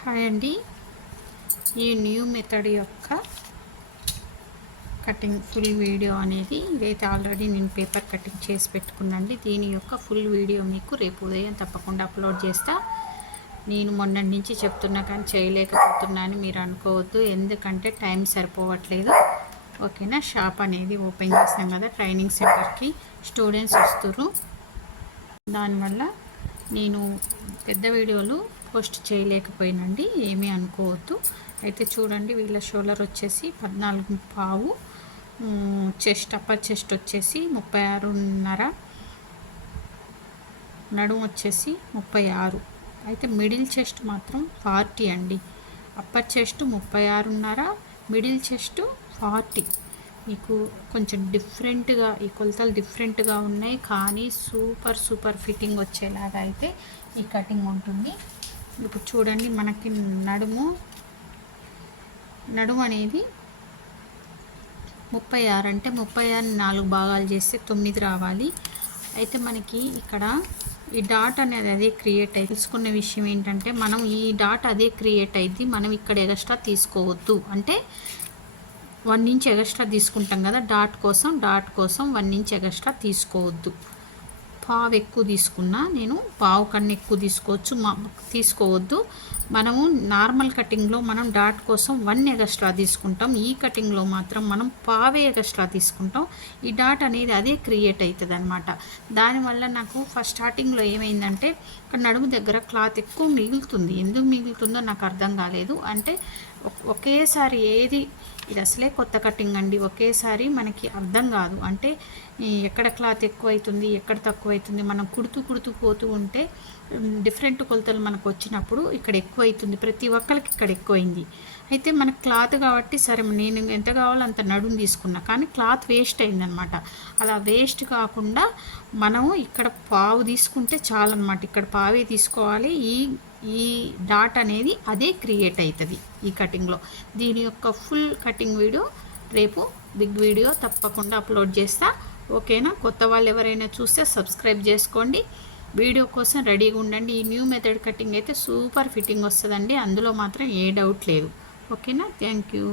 Hi అండి. ఈ new method యొక్క కటింగ్ ఫుల్ వీడియో అనేది ఇదైతే ఆల్రెడీ నేను పేపర్ కటింగ్ చేసి పెట్టుకున్నాండి. దీని యొక్క ఫుల్ వీడియో మీకు రేపు ఉదయం తప్పకుండా అప్లోడ్ చేస్తా. నేను మొన్నటి నుంచి చెప్తున్నా కానీ చేయలేకపోతున్నాను మీరు అనుకోవద్దు. ఎందుకంటే టైం సరిపోవట్లేదు. ఓకేనా? షాప్ అనేది ఓపెన్ చేసాం కదా ట్రైనింగ్ సెంటర్కి స్టూడెంట్స్ వస్తున్నారు దానివల్ల నేను పెద్ద వీడియోలు పోస్ట్ చేయలేకపోయినండి ఏమీ అనుకోవద్దు. అయితే చూడండి వీళ్ళ షోలర్ వచ్చేసి పద్నాలుగు పావు. చెస్ట్ అప్పర్ చెస్ట్ వచ్చేసి ముప్పై ఆరున్నర. నడుము వచ్చేసి ముప్పై ఆరు. అయితే మిడిల్ చెస్ట్ మాత్రం ఫార్టీ అండి. అప్పర్ చెస్ట్ ముప్పై ఆరున్నర మిడిల్ చెస్ట్ ఫార్టీ. మీకు కొంచెం డిఫరెంట్గా ఈ కొలతలు డిఫరెంట్గా ఉన్నాయి. కానీ సూపర్ సూపర్ ఫిట్టింగ్ వచ్చేలాగా అయితే ఈ కటింగ్ ఉంటుంది. ఇప్పుడు చూడండి మనకి నడుము నడుము అనేది ముప్పై ఆరు అంటే ముప్పై ఆరు నాలుగు భాగాలు చేస్తే తొమ్మిది రావాలి. అయితే మనకి ఇక్కడ ఈ డాట్ అనేది అదే క్రియేట్ అయ్యి తెలుసుకున్న విషయం ఏంటంటే మనం ఈ డాట్ అదే క్రియేట్ అయింది మనం ఇక్కడ ఎగస్ట్రా తీసుకోవద్దు. అంటే వన్ ఇంచ్ ఎగస్ట్రా తీసుకుంటాం కదా డాట్ కోసం డాట్ కోసం వన్ ఇంచ్ ఎగస్ట్రా తీసుకోవద్దు. పావు ఎక్కువ తీసుకున్నా నేను పావు కన్నా ఎక్కువ తీసుకోవచ్చు మా తీసుకోవద్దు. మనము నార్మల్ కటింగ్లో మనం డాట్ కోసం వన్ ఎగస్ట్రా తీసుకుంటాం. ఈ కటింగ్లో మాత్రం మనం పావే ఎగస్ట్రా తీసుకుంటాం. ఈ డాట్ అనేది అదే క్రియేట్ అవుతుంది అనమాట దానివల్ల నాకు ఫస్ట్ స్టార్టింగ్లో ఏమైందంటే ఇక్కడ నడుము దగ్గర క్లాత్ ఎక్కువ మిగులుతుంది. ఎందుకు మిగులుతుందో నాకు అర్థం కాలేదు. అంటే ఒకేసారి ఏది ఇది అసలే కొత్త కటింగ్ అండి. ఒకేసారి మనకి అర్థం కాదు. అంటే ఎక్కడ క్లాత్ ఎక్కువ అవుతుంది ఎక్కడ తక్కువ అవుతుంది మనం కుడుతూ కుడుతూ పోతూ ఉంటే డిఫరెంట్ కొలతలు మనకు వచ్చినప్పుడు ఇక్కడ ఎక్కువ ఎక్కువైతుంది. ప్రతి ఒక్కరికి ఇక్కడ ఎక్కువైంది. అయితే మనకు క్లాత్ కాబట్టి సరే నేను ఎంత కావాలో అంత నడుము తీసుకున్నా. కానీ క్లాత్ వేస్ట్ అయిందనమాట. అలా వేస్ట్ కాకుండా మనము ఇక్కడ పావు తీసుకుంటే చాలన్నమాట ఇక్కడ పావే తీసుకోవాలి. ఈ ఈ డాట్ అనేది అదే క్రియేట్ అవుతుంది ఈ కటింగ్లో. దీని యొక్క ఫుల్ కటింగ్ వీడియో రేపు బిగ్ వీడియో తప్పకుండా అప్లోడ్ చేస్తా. ఓకేనా? కొత్త వాళ్ళు ఎవరైనా చూస్తే సబ్స్క్రైబ్ చేసుకోండి. వీడియో కోసం రెడీగా ఉండండి. ఈ న్యూ మెథడ్ కటింగ్ అయితే సూపర్ ఫిట్టింగ్ వస్తుందండి. అందులో మాత్రం ఏ డౌట్ లేదు. ఓకేనా? Thank you.